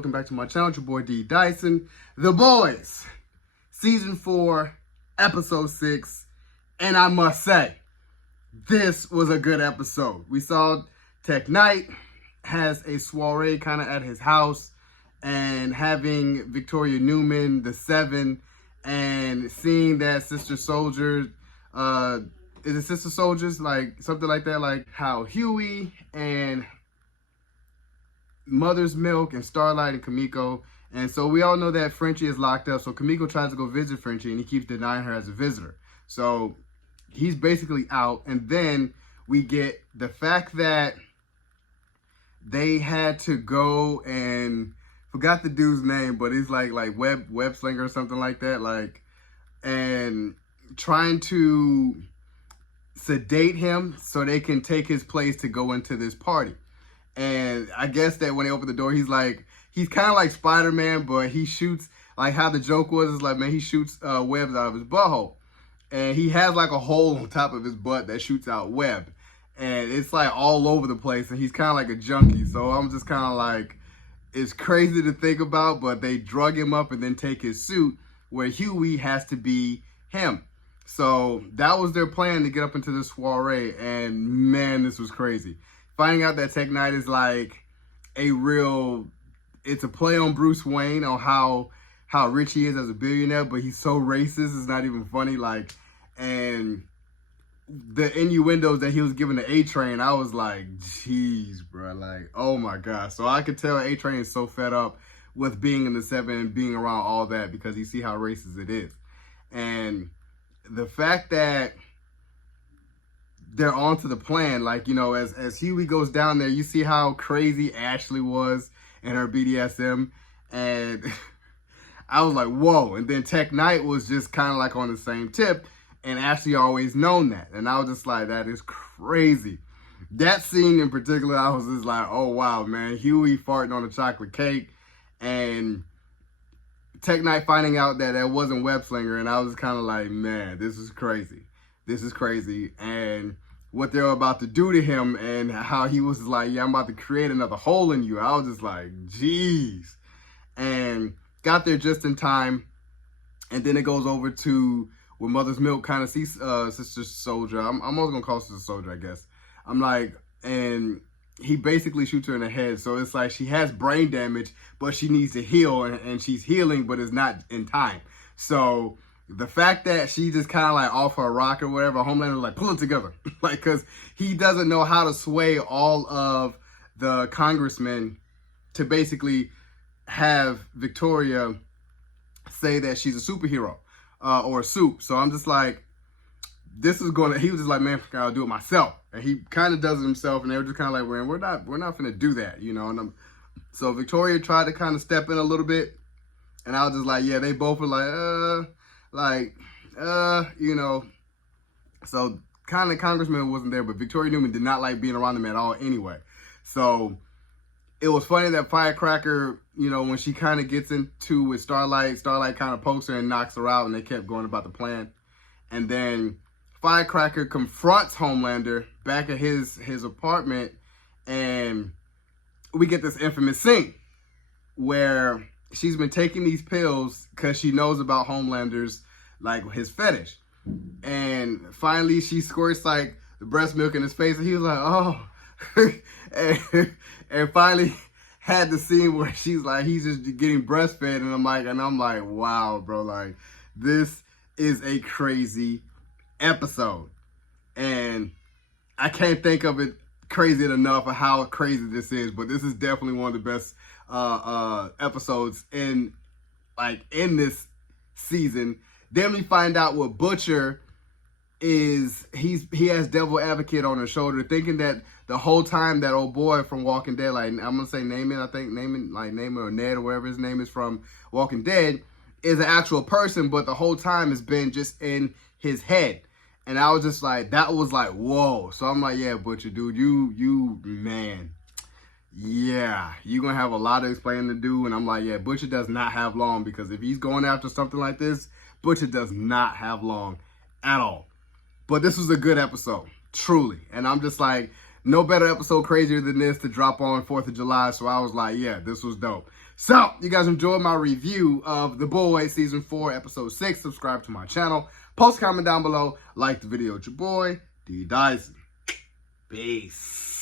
welcome back to my channel. It's your boy D Dyson. The Boys, Season 4, Episode 6, and I must say, this was a good episode. We saw Tech Knight has a soiree kind of at his house, and having Victoria Newman, the Seven, and seeing that Sister Soldier, is it Sister Soldiers? Like, something like that, like how Huey and Mother's Milk and Starlight and Kimiko. And so we all know that Frenchie is locked up. So Kimiko tries to go visit Frenchie and he keeps denying her as a visitor. So he's basically out. And then we get the fact that they had to go and forgot the dude's name, but he's like web slinger or something like that. Like, and trying to sedate him so they can take his place to go into this party. And I guess that when they open the door, he's kind of like Spider-Man, but he shoots, like how the joke was, is like, man, he shoots webs out of his butthole. And he has like a hole on top of his butt that shoots out web. And it's like all over the place, and he's kind of like a junkie. So I'm just kind of like, it's crazy to think about, but they drug him up and then take his suit where Huey has to be him. So that was their plan to get up into this soiree, and man, this was crazy. Finding out that Tech Knight is like it's a play on Bruce Wayne, on how rich he is as a billionaire, but he's so racist, it's not even funny. Like, and the innuendos that he was giving to A-Train, I was like, jeez, bro, like, oh my God. So I could tell A-Train is so fed up with being in the Seven and being around all that, because you see how racist it is. And the fact that they're onto the plan, like, you know, as Huey goes down there, you see how crazy Ashley was in her BDSM, and I was like, whoa. And then Tech Knight was just kind of like on the same tip, and Ashley always known that, and I was just like, that is crazy. That scene in particular, I was just like, oh wow, man. Huey farting on a chocolate cake, and Tech Knight finding out that that wasn't web slinger, and I was kind of like, man, this is crazy. This is crazy. And what they're about to do to him, and how he was like, yeah, I'm about to create another hole in you. I was just like, geez. And got there just in time. And then it goes over to where Mother's Milk kind of sees Sister Soldier. I'm always going to call Sister Soldier, I guess. I'm like, and he basically shoots her in the head. So it's like she has brain damage, but she needs to heal, and she's healing, but it's not in time. So the fact that she just kind of like off her rock or whatever, Homelander was like, pull it together. Like, because he doesn't know how to sway all of the congressmen to basically have Victoria say that she's a superhero or a soup. So I'm just like, this is going to, he was just like, man, I'll do it myself. And he kind of does it himself, and they were just kind of like, man, we're not going to do that, you know. And so Victoria tried to kind of step in a little bit, and I was just like, yeah, they both were like, you know. So kind of Congressman wasn't there, but Victoria Newman did not like being around him at all anyway. So it was funny that Firecracker, you know, when she kind of gets into with Starlight kind of pokes her and knocks her out, and they kept going about the plan. And then Firecracker confronts Homelander back at his apartment, and we get this infamous scene where she's been taking these pills because she knows about Homelander's, like, his fetish. And finally she squirts like the breast milk in his face, and he was like, oh. and finally had the scene where she's like, he's just getting breastfed, and I'm like, wow, bro, like, this is a crazy episode. And I can't think of it crazy enough of how crazy this is, but this is definitely one of the best episodes in this season. Then we find out what Butcher is. He has Devil Advocate on his shoulder, thinking that the whole time that old boy from Walking Dead, like, I'm gonna say Naaman or Ned or whatever his name is from Walking Dead, is an actual person, but the whole time has been just in his head. And I was just like, that was like, whoa. So I'm like, yeah, Butcher, dude, you man, yeah, you're gonna have a lot of explaining to do. And I'm like, yeah, Butcher does not have long, because if he's going after something like this, Butcher does not have long at all. But this was a good episode, truly. And I'm just like, no better episode crazier than this to drop on 4th of July. So I was like, yeah, this was dope. So, you guys enjoyed my review of The Boys Season 4, Episode 6. Subscribe to my channel. Post a comment down below. Like the video with your boy, D. Dyson. Peace.